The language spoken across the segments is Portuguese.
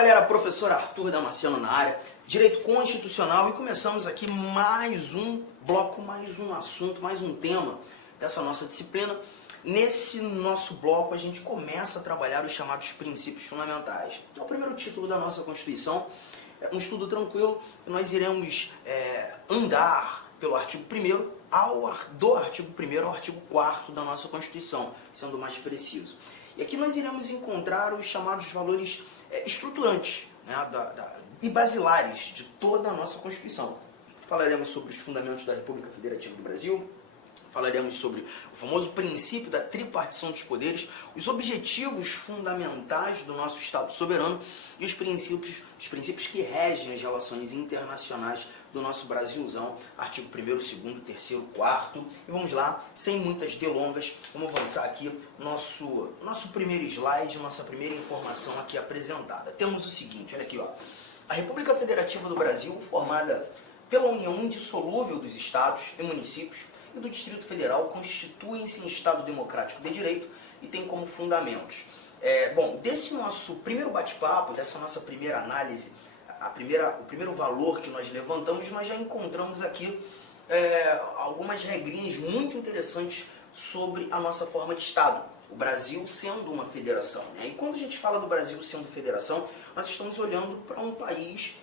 galera, professor Arthur Damasceno na área, Direito Constitucional, e começamos aqui mais um bloco, mais um assunto, mais um tema dessa nossa disciplina. Nesse nosso bloco a gente começa a trabalhar os chamados princípios fundamentais. É o primeiro título da nossa Constituição, é um estudo tranquilo, e nós iremos andar pelo artigo 1º, do artigo 1º ao artigo 4º da nossa Constituição, sendo mais preciso. E aqui nós iremos encontrar os chamados valores estruturantes, né, e basilares de toda a nossa Constituição. Falaremos sobre os fundamentos da República Federativa do Brasil, falaremos sobre o famoso princípio da tripartição dos poderes, os objetivos fundamentais do nosso Estado soberano e os princípios que regem as relações internacionais do nosso Brasilzão, artigo 1º, 2º, 3º, 4º. E vamos lá, sem muitas delongas, vamos avançar aqui nosso primeiro slide, nossa primeira informação aqui apresentada. Temos o seguinte, olha aqui, ó. A República Federativa do Brasil, formada pela união indissolúvel dos estados e municípios e do Distrito Federal, constituem-se em Estado democrático de direito e tem como fundamentos. Desse nosso primeiro bate-papo, dessa nossa primeira análise, o primeiro valor que nós levantamos, nós já encontramos aqui algumas regrinhas muito interessantes sobre a nossa forma de Estado. O Brasil sendo uma federação, né? E quando a gente fala do Brasil sendo federação, nós estamos olhando para um país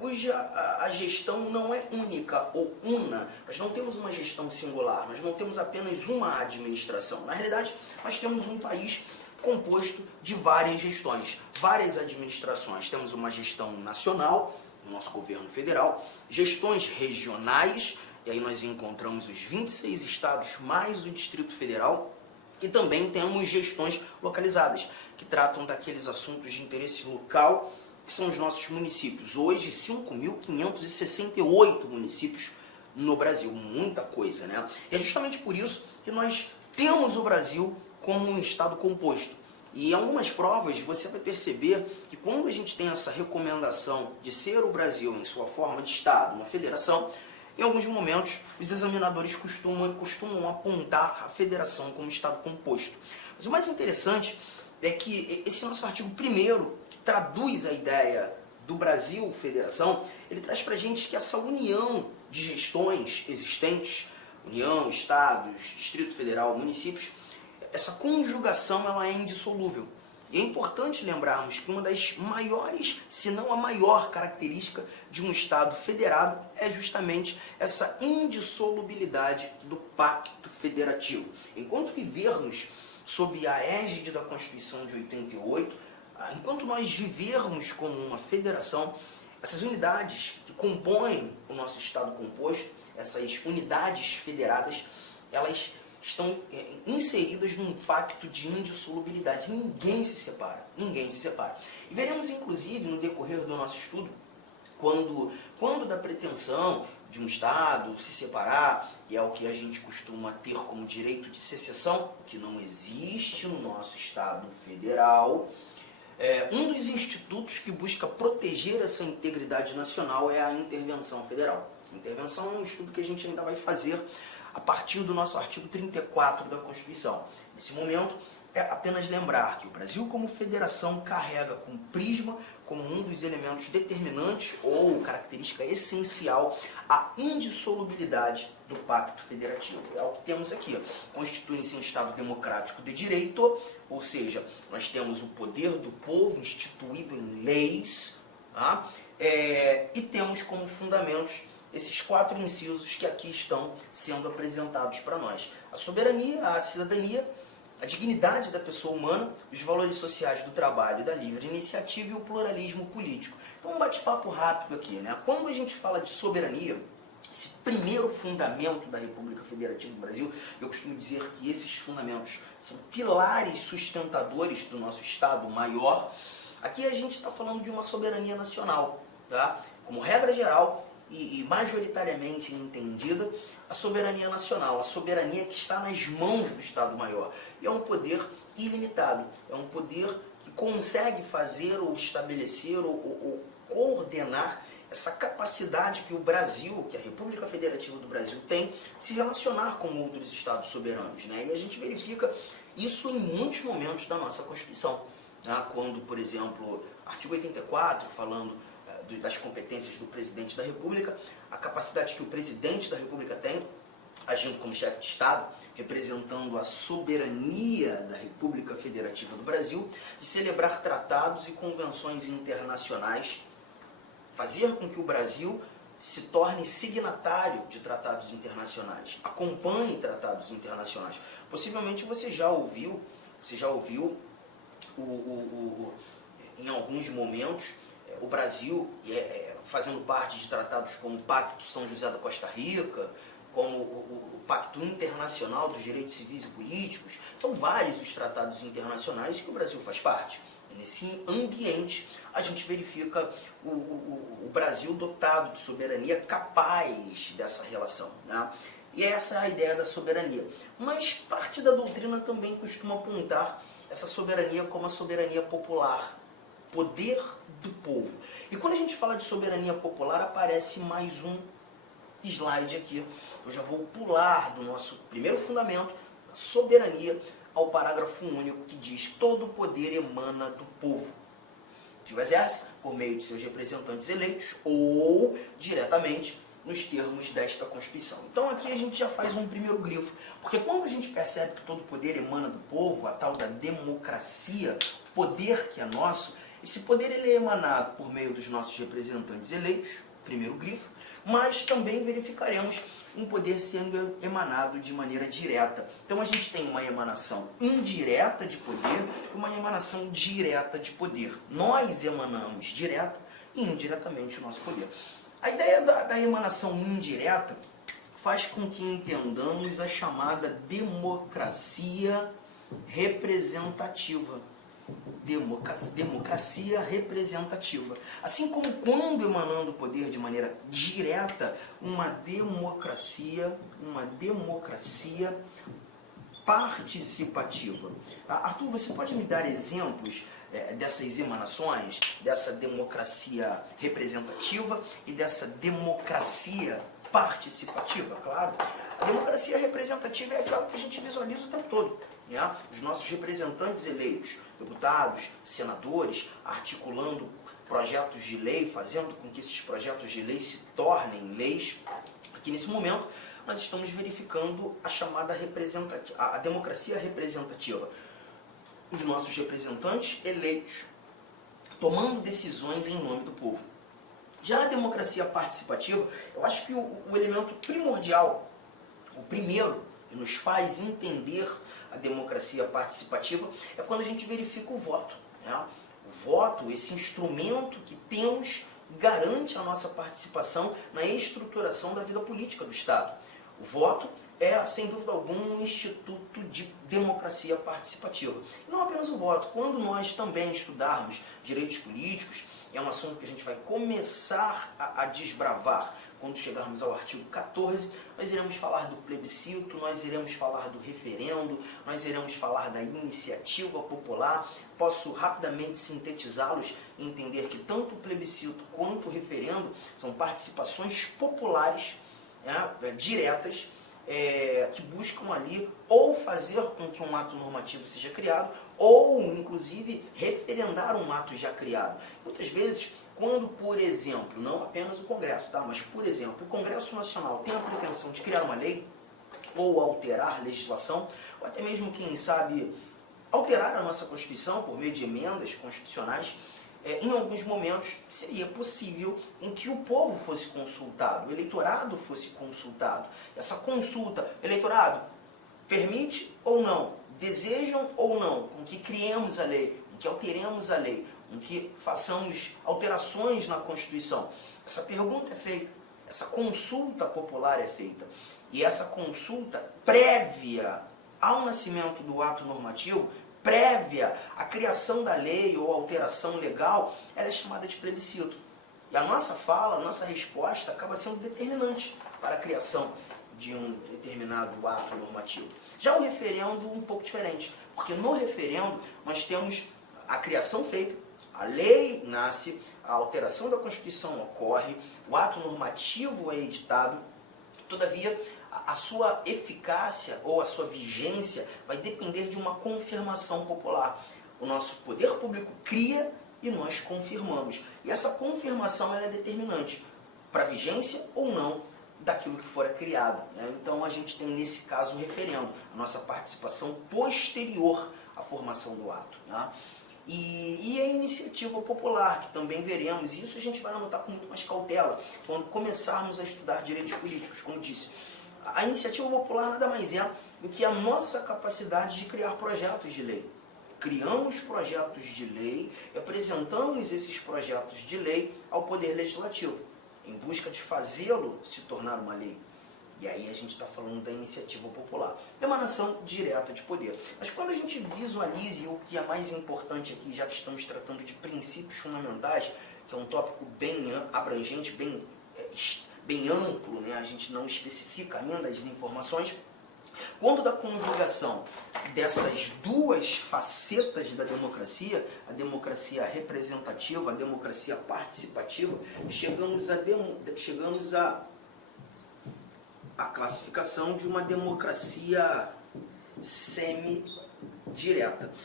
cuja a gestão não é única ou una. Nós não temos uma gestão singular, nós não temos apenas uma administração. Na realidade, nós temos um país composto de várias gestões, várias administrações. Temos uma gestão nacional, o nosso governo federal, gestões regionais, e aí nós encontramos os 26 estados mais o Distrito Federal, e também temos gestões localizadas, que tratam daqueles assuntos de interesse local, que são os nossos municípios. Hoje, 5.568 municípios no Brasil, muita coisa, né? E é justamente por isso que nós temos o Brasil como um estado composto. E em algumas provas você vai perceber que quando a gente tem essa recomendação de ser o Brasil em sua forma de estado, uma federação, em alguns momentos os examinadores costumam apontar a federação como estado composto. Mas o mais interessante é que esse nosso artigo 1º, que traduz a ideia do Brasil federação, ele traz para a gente que essa união de gestões existentes, União, Estados, Distrito Federal, municípios, essa conjugação ela é indissolúvel. E é importante lembrarmos que uma das maiores, se não a maior característica de um Estado federado é justamente essa indissolubilidade do pacto federativo. Enquanto vivermos sob a égide da Constituição de 88, enquanto nós vivermos como uma federação, essas unidades que compõem o nosso Estado composto, essas unidades federadas, elas estão inseridas num pacto de indissolubilidade. Ninguém se separa, ninguém se separa. E veremos, inclusive, no decorrer do nosso estudo, quando da pretensão de um Estado se separar, e é o que a gente costuma ter como direito de secessão, que não existe no nosso Estado federal, um dos institutos que busca proteger essa integridade nacional é a intervenção federal. A intervenção é um estudo que a gente ainda vai fazer a partir do nosso artigo 34 da Constituição. Nesse momento, é apenas lembrar que o Brasil como federação carrega com prisma, como um dos elementos determinantes ou característica essencial, a indissolubilidade do pacto federativo. É o que temos aqui. Constitui-se em Estado democrático de direito, ou seja, nós temos o poder do povo instituído em leis, tá? E temos como fundamentos esses 4 incisos que aqui estão sendo apresentados para nós. A soberania, a cidadania, a dignidade da pessoa humana, os valores sociais do trabalho e da livre iniciativa e o pluralismo político. Então, um bate-papo rápido aqui, né? Quando a gente fala de soberania, esse primeiro fundamento da República Federativa do Brasil, eu costumo dizer que esses fundamentos são pilares sustentadores do nosso Estado maior. Aqui a gente está falando de uma soberania nacional, tá? Como regra geral e majoritariamente entendida, a soberania nacional, a soberania que está nas mãos do Estado Maior. E é um poder ilimitado, é um poder que consegue fazer ou estabelecer ou coordenar essa capacidade que o Brasil, que a República Federativa do Brasil tem, de se relacionar com outros Estados soberanos, né? E a gente verifica isso em muitos momentos da nossa Constituição. né, quando, por exemplo, artigo 84, falando das competências do presidente da República, a capacidade que o presidente da República tem, agindo como chefe de Estado, representando a soberania da República Federativa do Brasil, de celebrar tratados e convenções internacionais, fazer com que o Brasil se torne signatário de tratados internacionais, acompanhe tratados internacionais. Possivelmente você já ouviu em alguns momentos, o Brasil fazendo parte de tratados como o Pacto São José da Costa Rica, como o Pacto Internacional dos Direitos Civis e Políticos. São vários os tratados internacionais que o Brasil faz parte. E nesse ambiente, a gente verifica o Brasil dotado de soberania, capaz dessa relação, né? E essa é a ideia da soberania. Mas parte da doutrina também costuma apontar essa soberania como a soberania popular, poder do povo. E quando a gente fala de soberania popular, aparece mais um slide aqui. Eu já vou pular do nosso primeiro fundamento, a soberania, ao parágrafo único que diz: todo poder emana do povo, que o exerce por meio de seus representantes eleitos ou diretamente nos termos desta Constituição. Então aqui a gente já faz um primeiro grifo, porque quando a gente percebe que todo poder emana do povo, a tal da democracia, poder que é nosso, esse poder ele é emanado por meio dos nossos representantes eleitos, primeiro grifo, mas também verificaremos um poder sendo emanado de maneira direta. Então a gente tem uma emanação indireta de poder e uma emanação direta de poder. Nós emanamos direta e indiretamente o nosso poder. A ideia da emanação indireta faz com que entendamos a chamada democracia representativa. Democracia representativa. Assim como quando emanando o poder de maneira direta, uma democracia participativa. Arthur, você pode me dar exemplos dessas emanações, dessa democracia representativa e dessa democracia participativa? Claro. A democracia representativa é aquela que a gente visualiza o tempo todo, né? Os nossos representantes eleitos, deputados, senadores, articulando projetos de lei, fazendo com que esses projetos de lei se tornem leis. Aqui nesse momento nós estamos verificando a chamada a democracia representativa. Os nossos representantes eleitos tomando decisões em nome do povo. Já a democracia participativa, eu acho que o elemento primordial, o primeiro que nos faz entender a democracia participativa é quando a gente verifica o voto, né? O voto, esse instrumento que temos, garante a nossa participação na estruturação da vida política do Estado. O voto é, sem dúvida alguma, um instituto de democracia participativa. E não apenas o voto. Quando nós também estudarmos direitos políticos, é um assunto que a gente vai começar a desbravar. Quando chegarmos ao artigo 14, nós iremos falar do plebiscito, nós iremos falar do referendo, nós iremos falar da iniciativa popular. Posso rapidamente sintetizá-los e entender que tanto o plebiscito quanto o referendo são participações populares, diretas, que buscam ali ou fazer com que um ato normativo seja criado ou, inclusive, referendar um ato já criado. Muitas vezes, quando, por exemplo, não apenas o Congresso, tá? Mas, por exemplo, o Congresso Nacional tem a pretensão de criar uma lei ou alterar legislação, ou até mesmo, quem sabe, alterar a nossa Constituição por meio de emendas constitucionais, em alguns momentos seria possível em que o povo fosse consultado, o eleitorado fosse consultado. Essa consulta, eleitorado, permite ou não, desejam ou não, com que criemos a lei, com que alteremos a lei, com que façamos alterações na Constituição. Essa pergunta é feita, essa consulta popular é feita. E essa consulta prévia ao nascimento do ato normativo, prévia à criação da lei ou alteração legal, ela é chamada de plebiscito. E a nossa fala, a nossa resposta acaba sendo determinante para a criação de um determinado ato normativo. Já o referendo um pouco diferente, porque no referendo nós temos a criação feita, a lei nasce, a alteração da Constituição ocorre, o ato normativo é editado, todavia a sua eficácia ou a sua vigência vai depender de uma confirmação popular. O nosso poder público cria e nós confirmamos. E essa confirmação ela é determinante para a vigência ou não daquilo que fora criado, né? Então a gente tem nesse caso o referendo, a nossa participação posterior à formação do ato, né? E a iniciativa popular, que também veremos, e isso a gente vai anotar com muito mais cautela quando começarmos a estudar direitos políticos. Como disse, a iniciativa popular nada mais é do que a nossa capacidade de criar projetos de lei. Criamos projetos de lei e apresentamos esses projetos de lei ao Poder Legislativo, em busca de fazê-lo se tornar uma lei. E aí a gente está falando da iniciativa popular, emanação direta de poder. Mas quando a gente visualize o que é mais importante aqui, já que estamos tratando de princípios fundamentais, que é um tópico bem abrangente, bem amplo, né? A gente não especifica ainda as informações, quando da conjugação dessas duas facetas da democracia, a democracia representativa, a democracia participativa, chegamos a classificação de uma democracia semi-direta.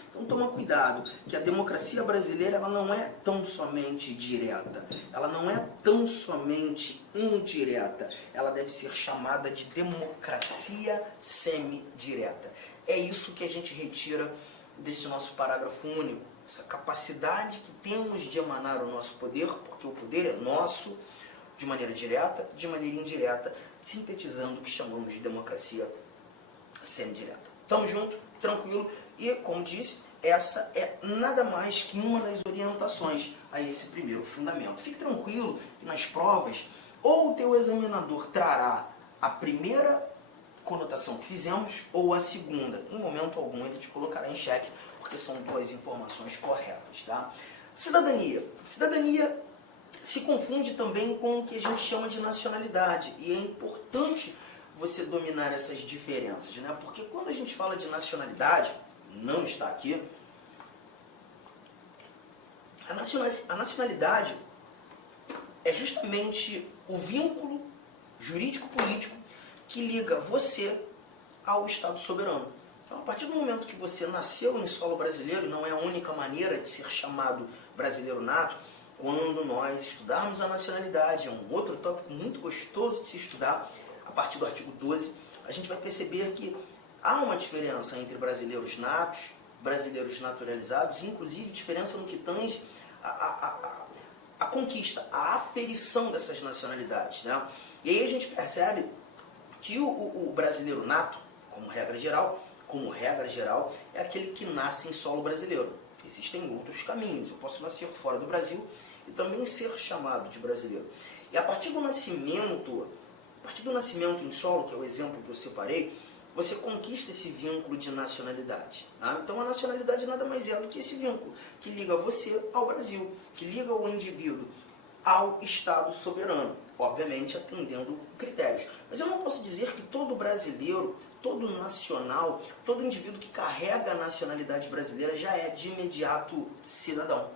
Então toma cuidado, que a democracia brasileira ela não é tão somente direta, ela não é tão somente indireta, ela deve ser chamada de democracia semi-direta. É isso que a gente retira desse nosso parágrafo único, essa capacidade que temos de emanar o nosso poder, porque o poder é nosso, de maneira direta, de maneira indireta, sintetizando o que chamamos de democracia semi-direta. Tamo junto? Tranquilo? E, como disse, essa é nada mais que uma das orientações a esse primeiro fundamento. Fique tranquilo que nas provas, ou o teu examinador trará a primeira conotação que fizemos, ou a segunda. Em momento algum ele te colocará em xeque, porque são duas informações corretas, tá? Cidadania. Cidadania se confunde também com o que a gente chama de nacionalidade, e é importante você dominar essas diferenças, né? Porque quando a gente fala de nacionalidade, não está aqui, a nacionalidade é justamente o vínculo jurídico-político que liga você ao Estado soberano. Então, a partir do momento que você nasceu em solo brasileiro, e não é a única maneira de ser chamado brasileiro nato, quando nós estudarmos a nacionalidade, é um outro tópico muito gostoso de se estudar, a partir do artigo 12, a gente vai perceber que há uma diferença entre brasileiros natos, brasileiros naturalizados, inclusive diferença no que tange a conquista, a aferição dessas nacionalidades, né? E aí a gente percebe que o brasileiro nato, como regra geral, é aquele que nasce em solo brasileiro. Existem outros caminhos, eu posso nascer fora do Brasil e também ser chamado de brasileiro. E a partir do nascimento em solo, que é o exemplo que eu separei, você conquista esse vínculo de nacionalidade. Tá? Então a nacionalidade nada mais é do que esse vínculo que liga você ao Brasil, que liga o indivíduo ao Estado soberano, obviamente atendendo critérios. Mas eu não posso dizer que todo brasileiro, todo nacional, todo indivíduo que carrega a nacionalidade brasileira já é de imediato cidadão.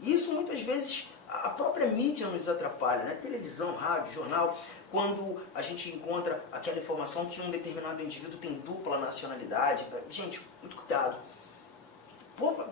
E isso muitas vezes a própria mídia nos atrapalha, né? Televisão, rádio, jornal, quando a gente encontra aquela informação que um determinado indivíduo tem dupla nacionalidade. Gente, muito cuidado.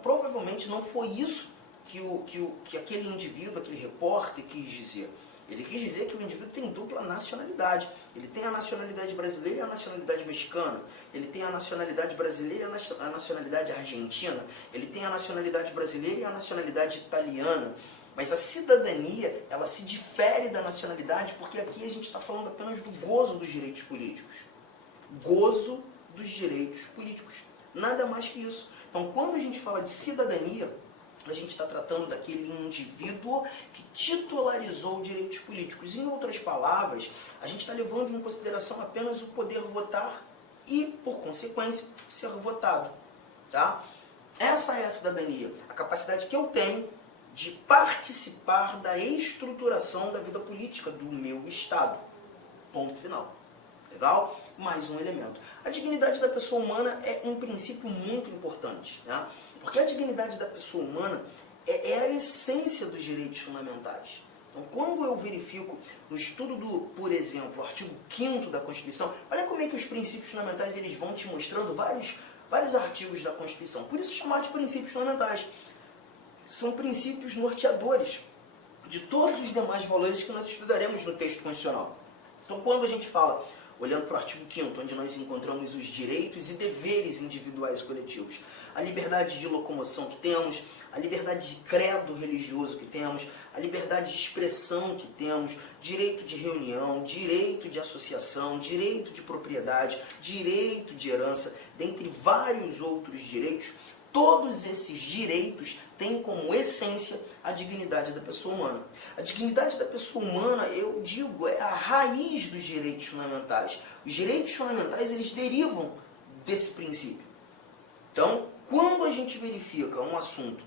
Provavelmente não foi isso que aquele indivíduo, aquele repórter quis dizer. Ele quis dizer que o indivíduo tem dupla nacionalidade. Ele tem a nacionalidade brasileira e a nacionalidade mexicana. Ele tem a nacionalidade brasileira e a nacionalidade argentina. Ele tem a nacionalidade brasileira e a nacionalidade italiana. Mas a cidadania, ela se difere da nacionalidade, porque aqui a gente está falando apenas do gozo dos direitos políticos. Gozo dos direitos políticos. Nada mais que isso. Então, quando a gente fala de cidadania, a gente está tratando daquele indivíduo que titularizou direitos políticos. Em outras palavras, a gente está levando em consideração apenas o poder votar e, por consequência, ser votado. Tá? Essa é a cidadania, a capacidade que eu tenho de participar da estruturação da vida política do meu Estado. Ponto final. Legal? Mais um elemento. A dignidade da pessoa humana é um princípio muito importante, né? Porque a dignidade da pessoa humana é a essência dos direitos fundamentais. Então, quando eu verifico no estudo por exemplo, o artigo 5º da Constituição, olha como é que os princípios fundamentais eles vão te mostrando vários artigos da Constituição. Por isso chamados de princípios fundamentais. São princípios norteadores de todos os demais valores que nós estudaremos no texto constitucional. Então, quando a gente fala, olhando para o artigo 5º, onde nós encontramos os direitos e deveres individuais e coletivos, a liberdade de locomoção que temos, a liberdade de credo religioso que temos, a liberdade de expressão que temos, direito de reunião, direito de associação, direito de propriedade, direito de herança, dentre vários outros direitos, todos esses direitos têm como essência a dignidade da pessoa humana. A dignidade da pessoa humana, eu digo, é a raiz dos direitos fundamentais. Os direitos fundamentais, eles derivam desse princípio. Então, quando a gente verifica um assunto,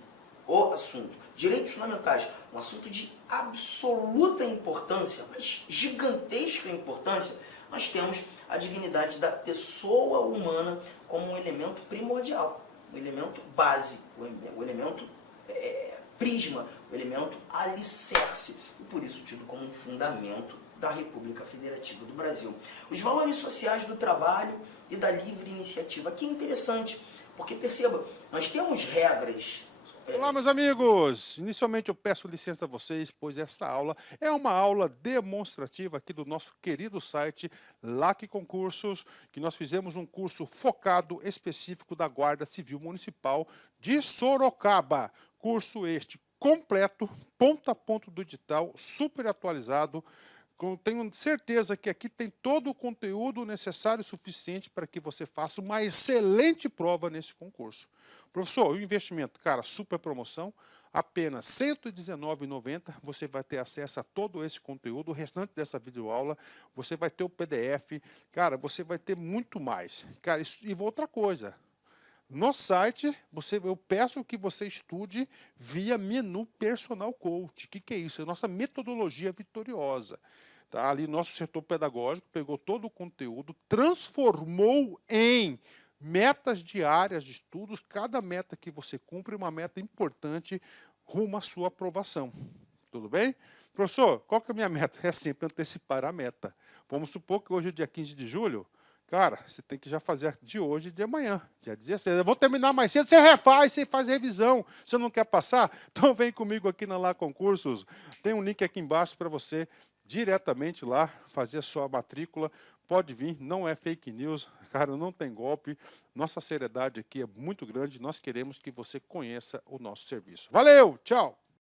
direitos fundamentais, um assunto de absoluta importância, mas gigantesca importância, nós temos a dignidade da pessoa humana como um elemento primordial, o elemento base, o elemento prisma, o elemento alicerce, e por isso tido como um fundamento da República Federativa do Brasil. Os valores sociais do trabalho e da livre iniciativa. Aqui é interessante, porque perceba, nós temos regras. Olá, meus amigos! Inicialmente eu peço licença a vocês, pois essa aula é uma aula demonstrativa aqui do nosso querido site LAC Concursos, que nós fizemos um curso focado específico da Guarda Civil Municipal de Sorocaba. Curso este completo, ponto a ponto do edital, super atualizado. Tenho certeza que aqui tem todo o conteúdo necessário e suficiente para que você faça uma excelente prova nesse concurso. Professor, o investimento, cara, super promoção, apenas R$ 119,90, você vai ter acesso a todo esse conteúdo, o restante dessa videoaula, você vai ter o PDF, cara, você vai ter muito mais. Cara, e outra coisa, no site, eu peço que você estude via menu Personal Coach. O que é isso? É a nossa metodologia vitoriosa. Tá? Ali, nosso setor pedagógico pegou todo o conteúdo, transformou em metas diárias de estudos. Cada meta que você cumpre é uma meta importante rumo à sua aprovação. Tudo bem? Professor, qual que é a minha meta? É sempre antecipar a meta. Vamos supor que hoje é dia 15 de julho. Cara, você tem que já fazer de hoje e de amanhã, dia 16. Eu vou terminar mais cedo, você refaz, você faz revisão. Você não quer passar? Então vem comigo aqui na LAC Concursos. Tem um link aqui embaixo para você diretamente lá fazer a sua matrícula. Pode vir, não é fake news, cara, não tem golpe. Nossa seriedade aqui é muito grande. Nós queremos que você conheça o nosso serviço. Valeu, tchau!